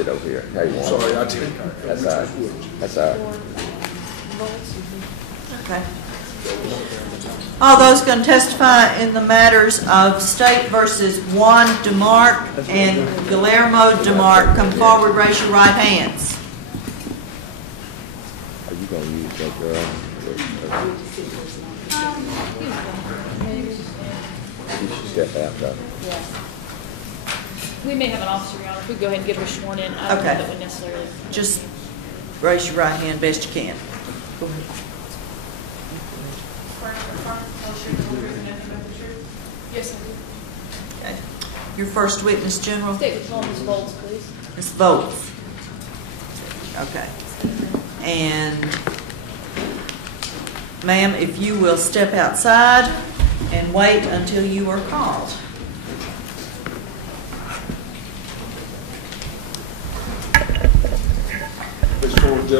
sit over here. How you want? Sorry, I did. That's all right. That's all right. Okay. All those going to testify in the matters of State versus Juan DeMarc and Guillermo DeMarc come forward. Raise your right hands. Are you going to use that girl? You should step out, though. Yeah. We may have an officer, Your Honor. If we go ahead and get her sworn in, I don't know that we necessarily. Just raise your right hand best you can. Go ahead. Yes, I do. Okay. Your first witness, General? State with Ms. Volz, please. Ms. Volz. Okay. And, ma'am, if you will step outside and wait until you are called.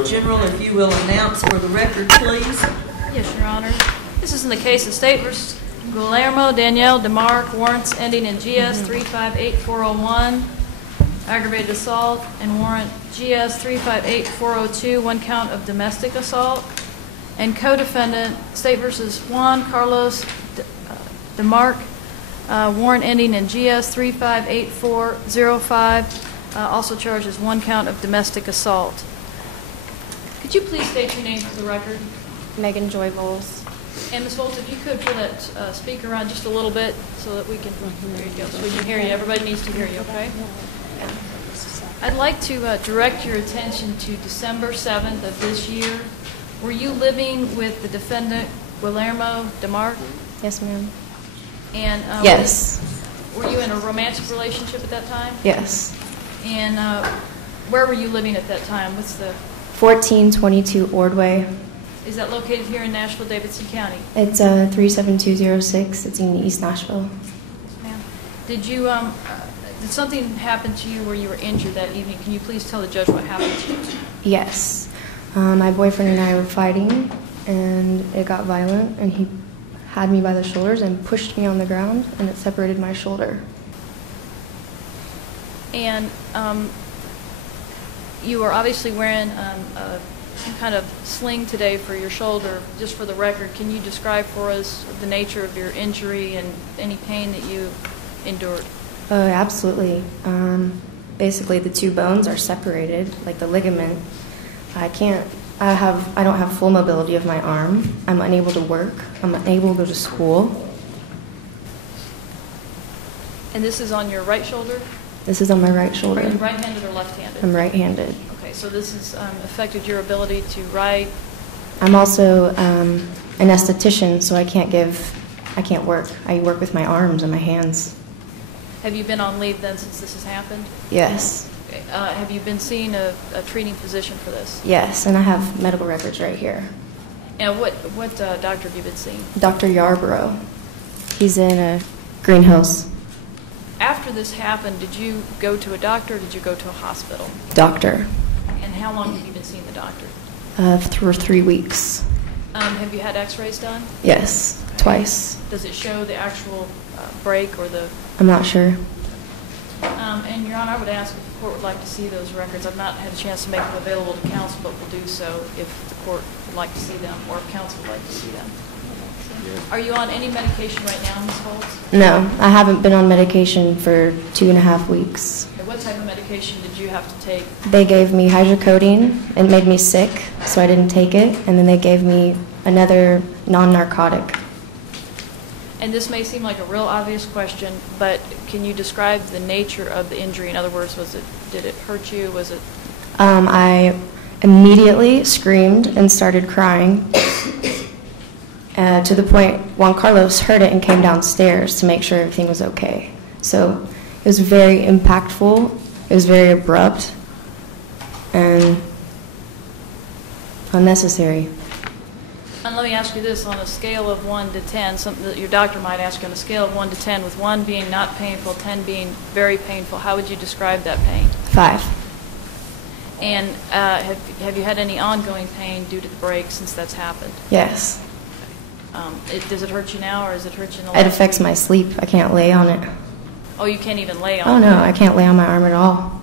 General, if you will announce for the record, please. Yes, Your Honor. This is in the case of State versus Guillermo Daniel DeMarc, warrants ending in GS 358401, aggravated assault, and warrant GS 358402, one count of domestic assault, and co-defendant State versus Juan Carlos DeMarc, warrant ending in GS 358405, also charged as one count of domestic assault. Could you please state your name for the record? Megan Joy Volz. And Ms. Volz, if you could pull that speaker on just a little bit so that we can, there you go, so we can hear you. Everybody needs to hear you, okay? I'd like to direct your attention to December 7th of this year. Were you living with the defendant, Guillermo DeMarc? Yes, ma'am. And Yes. Were you in a romantic relationship at that time? Yes. And where were you living at that time? What's the... 1422 Ordway. Is that located here in Nashville, Davidson County? It's 37206. It's in East Nashville. Ma'am, did you did something happen to you where you were injured that evening? Can you please tell the judge what happened to you? Yes. My boyfriend and I were fighting, and it got violent, and he had me by the shoulders and pushed me on the ground, and it separated my shoulder. And you were obviously wearing some kind of sling today for your shoulder. Just for the record, can you describe for us the nature of your injury and any pain that you endured? Absolutely. Basically, the two bones are separated, like the ligament. I don't have full mobility of my arm. I'm unable to work. I'm unable to go to school. And this is on your right shoulder? This is on my right shoulder. Are you right-handed or left-handed? I'm right-handed. Okay, so this has affected your ability to write. I'm also an esthetician, so I can't work. I work with my arms and my hands. Have you been on leave then since this has happened? Yes. Okay. Have you been seeing a treating physician for this? Yes, and I have medical records right here. And what doctor have you been seeing? Dr. Yarborough. He's in Greenhouse. After this happened, did you go to a doctor or did you go to a hospital? Doctor. And how long have you been seeing the doctor? For 3 weeks. Have you had x-rays done? Yes, Okay. twice. Does it show the actual break or the... I'm not sure. And Your Honor, I would ask if the court would like to see those records. I've not had a chance to make them available to counsel, but will do so if the court would like to see them or if counsel would like to see them. Are you on any medication right now, Ms. Volz? No, I haven't been on medication for 2.5 weeks. Okay, what type of medication did you have to take? They gave me hydrocodone. It made me sick, so I didn't take it. And then they gave me another non-narcotic. And this may seem like a real obvious question, but can you describe the nature of the injury? In other words, did it hurt you? Was it? I immediately screamed and started crying. To the point Juan Carlos heard it and came downstairs to make sure everything was okay. So it was very impactful, it was very abrupt, and unnecessary. And let me ask you this, on a scale of 1 to 10, something that your doctor might ask you, on a scale of 1 to 10, with 1 being not painful, 10 being very painful, how would you describe that pain? 5. And have you had any ongoing pain due to the break since that's happened? Yes. Does it hurt you now, or does it hurt you in the It last affects my sleep. I can't lay on it. Oh, you can't even lay on Oh, it? no, I can't lay on my arm at all.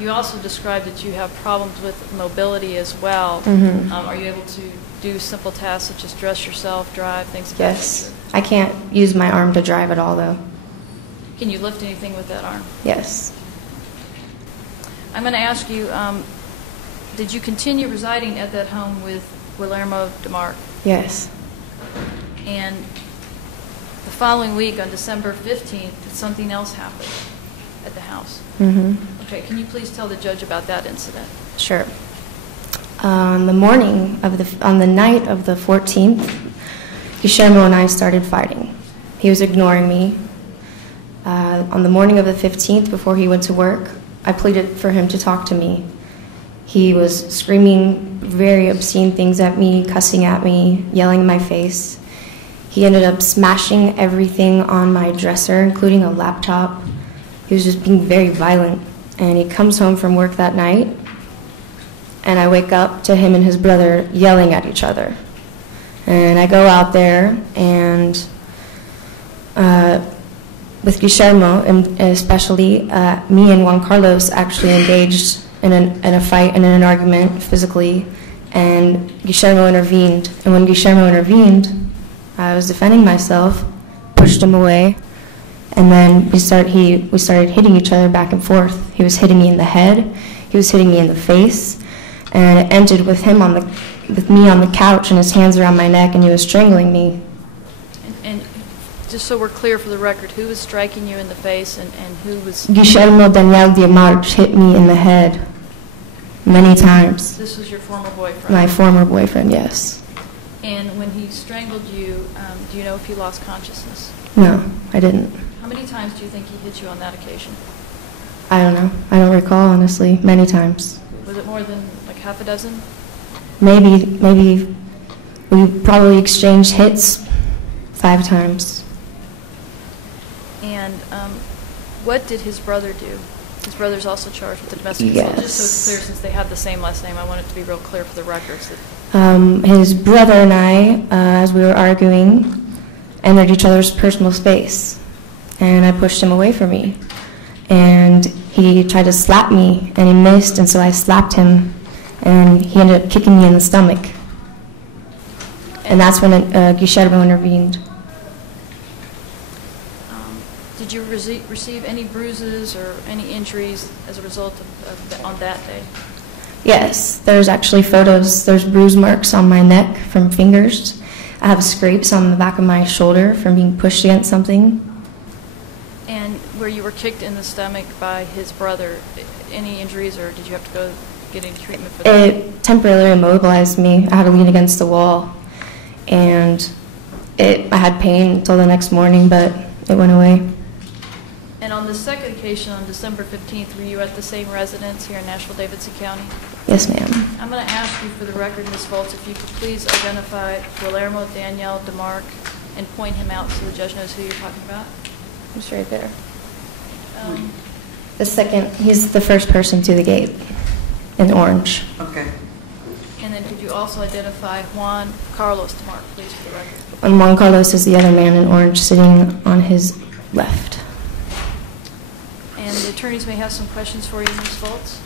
You also described that you have problems with mobility as well. Mhm. Are you able to do simple tasks such as dress yourself, drive, things of that Yes. nature? I can't use my arm to drive at all, though. Can you lift anything with that arm? Yes. I'm going to ask you, did you continue residing at that home with Guillermo DeMarc? Yes. And the following week, on December 15th, did something else happen at the house? Mm-hmm. Okay, can you please tell the judge about that incident? Sure. On the night of the 14th, Guillermo and I started fighting. He was ignoring me. On the morning of the 15th, before he went to work, I pleaded for him to talk to me. He was screaming very obscene things at me, cussing at me, yelling in my face. He ended up smashing everything on my dresser, including a laptop. He was just being very violent. And he comes home from work that night, and I wake up to him and his brother yelling at each other. And I go out there, and with Guillermo, and especially me and Juan Carlos actually engaged in a fight and in an argument physically, and Guillermo intervened. And when Guillermo intervened, I was defending myself, pushed him away, and then we started hitting each other back and forth. He was hitting me in the head, he was hitting me in the face, and it ended with him with me on the couch and his hands around my neck, and he was strangling me. And just so we're clear for the record, who was striking you in the face and who was... Guillermo Daniel DeMarc hit me in the head many times. This was your former boyfriend? My former boyfriend, yes. And when he strangled you, do you know if he lost consciousness? No, I didn't. How many times do you think he hit you on that occasion? I don't know. I don't recall, honestly. Many times. Was it more than like half a dozen? Maybe we probably exchanged hits 5 times. And what did his brother do? His brother's also charged with the domestic Yes. assault. Just so it's clear, since they have the same last name, I want it to be real clear for the records. That His brother and I, as we were arguing, entered each other's personal space, and I pushed him away from me. And he tried to slap me, and he missed, and so I slapped him, and he ended up kicking me in the stomach. And that's when Guillermo intervened. Did you receive any bruises or any injuries as a result on that day? Yes, there's actually photos. There's bruise marks on my neck from fingers. I have scrapes on the back of my shoulder from being pushed against something. And where you were kicked in the stomach by his brother, any injuries, or did you have to go get any treatment for that? It temporarily immobilized me. I had to lean against the wall, and I had pain until the next morning, but it went away. And on the second occasion, on December 15th, were you at the same residence here in Nashville, Davidson County? Yes, ma'am. I'm going to ask you for the record, Ms. Volz, if you could please identify Guillermo Daniel DeMarc and point him out so the judge knows who you're talking about. He's right there. He's the first person to the gate in orange. Okay. And then could you also identify Juan Carlos DeMarc, please, for the record? And Juan Carlos is the other man in orange sitting on his left. And the attorneys may have some questions for you, Ms. Volz.